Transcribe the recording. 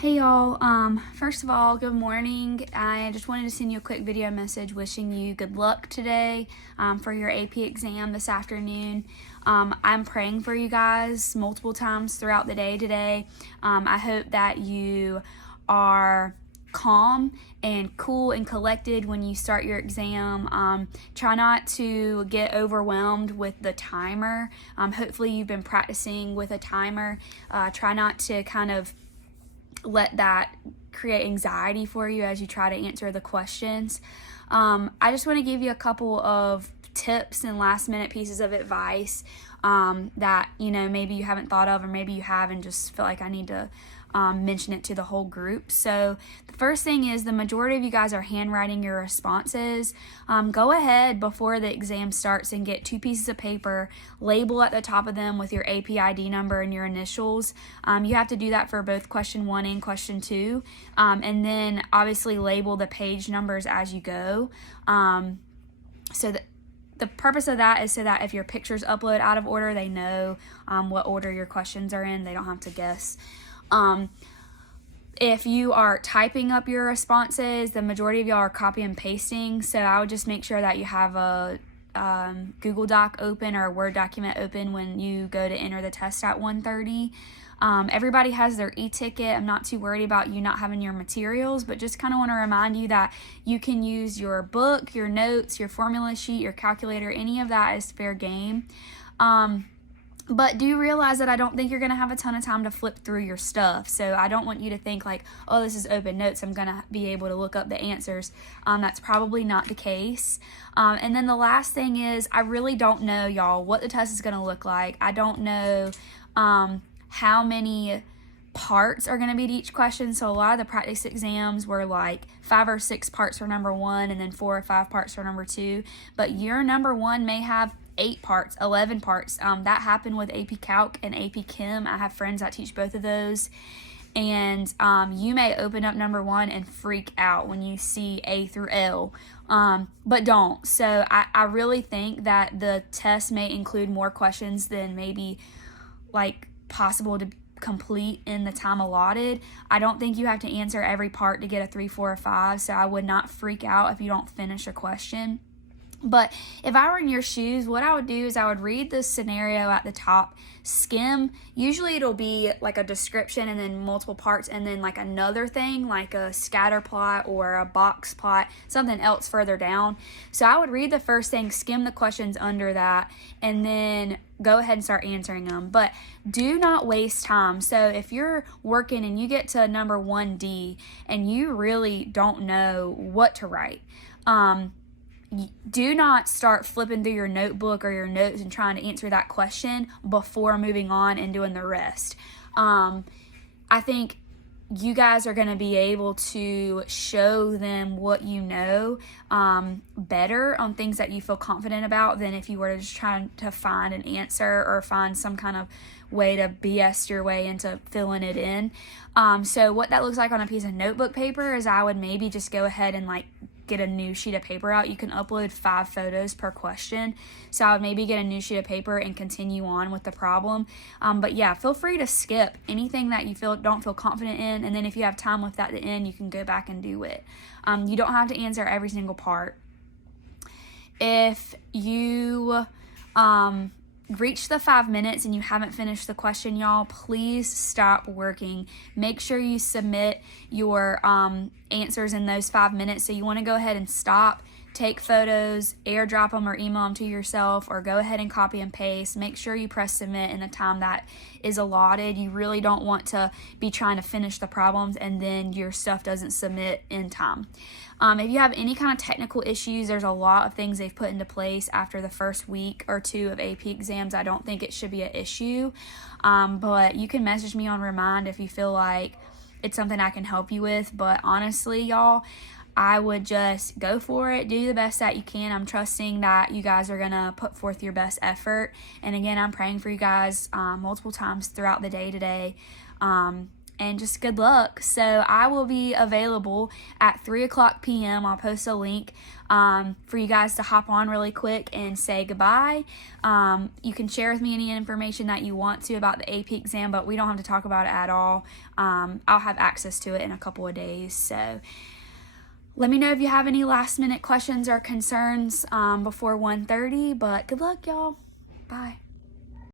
Hey y'all, first of all, good morning. I just wanted to send you a quick video message wishing you good luck today for your AP exam this afternoon. I'm praying for you guys multiple times throughout the day today. I hope that you are calm and cool and collected when you start your exam. Try not to get overwhelmed with the timer. Hopefully you've been practicing with a timer. Try not to kind of let that create anxiety for you as you try to answer the questions. I just want to give you a couple of tips and last minute pieces of advice that maybe you haven't thought of, or maybe you have and just feel like I need to mention it to the whole group. So the first thing is, the majority of you guys are handwriting your responses. Go ahead before the exam starts and get 2 pieces of paper, label at the top of them with your AP ID number and your initials. You have to do that for both question 1 and question 2, and then obviously label the page numbers as you go. So that the purpose of that is so that if your pictures upload out of order, they know what order your questions are in. They don't have to guess. If you are typing up your responses, the majority of y'all are copy and pasting. So I would just make sure that you have a Google Doc open or a Word document open when you go to enter the test at 1:30. Everybody has their e-ticket. I'm not too worried about you not having your materials, but just kind of want to remind you that you can use your book, your notes, your formula sheet, your calculator. Any of that is fair game. But do realize that I don't think you're going to have a ton of time to flip through your stuff. So I don't want you to think like, oh, this is open notes, I'm going to be able to look up the answers. That's probably not the case. And then the last thing is, I really don't know, y'all, what the test is going to look like. I don't know how many parts are going to be to each question. So a lot of the practice exams were like 5 or 6 parts for number 1 and then 4 or 5 parts for number 2. But your number 1 may have 8 parts, 11 parts. That happened with AP Calc and AP Chem. I have friends that teach both of those. And you may open up number 1 and freak out when you see A through L, but don't. So I really think that the test may include more questions than maybe like possible to complete in the time allotted. I don't think you have to answer every part to get a 3, 4, or 5, so I would not freak out if you don't finish a question. But if I were in your shoes, what I would do is I would read the scenario at the top, skim. Usually it'll be like a description and then multiple parts and then like another thing like a scatter plot or a box plot, something else further down. So I would read the first thing, skim the questions under that, and then go ahead and start answering them. But do not waste time. So if you're working and you get to number 1D and you really don't know what to write, do not start flipping through your notebook or your notes and trying to answer that question before moving on and doing the rest. I think you guys are going to be able to show them what you know better on things that you feel confident about than if you were just trying to find an answer or find some kind of way to BS your way into filling it in. So what that looks like on a piece of notebook paper is I would maybe just go ahead and like get a new sheet of paper out. You can upload 5 photos per question. So I would maybe get a new sheet of paper and continue on with the problem. But yeah, feel free to skip anything that you don't feel confident in. And then if you have time left at the end, you can go back and do it. You don't have to answer every single part. If you reach the 5 minutes and you haven't finished the question, y'all, please stop working. Make sure you submit your answers in those 5 minutes. So you want to go ahead and stop, take photos, airdrop them or email them to yourself, or go ahead and copy and paste. Make sure you press submit in the time that is allotted. You really don't want to be trying to finish the problems and then your stuff doesn't submit in time. If you have any kind of technical issues, there's a lot of things they've put into place after the first week or 2 of AP exams. I don't think it should be an issue, but you can message me on Remind if you feel like it's something I can help you with. But honestly, y'all, I would just go for it. Do the best that you can. I'm trusting that you guys are going to put forth your best effort. And again, I'm praying for you guys multiple times throughout the day today. and just good luck. So I will be available at 3:00 p.m. I'll post a link for you guys to hop on really quick and say goodbye. You can share with me any information that you want to about the AP exam, but we don't have to talk about it at all. I'll have access to it in a couple of days. So let me know if you have any last minute questions or concerns before 1:30, but good luck, y'all. Bye.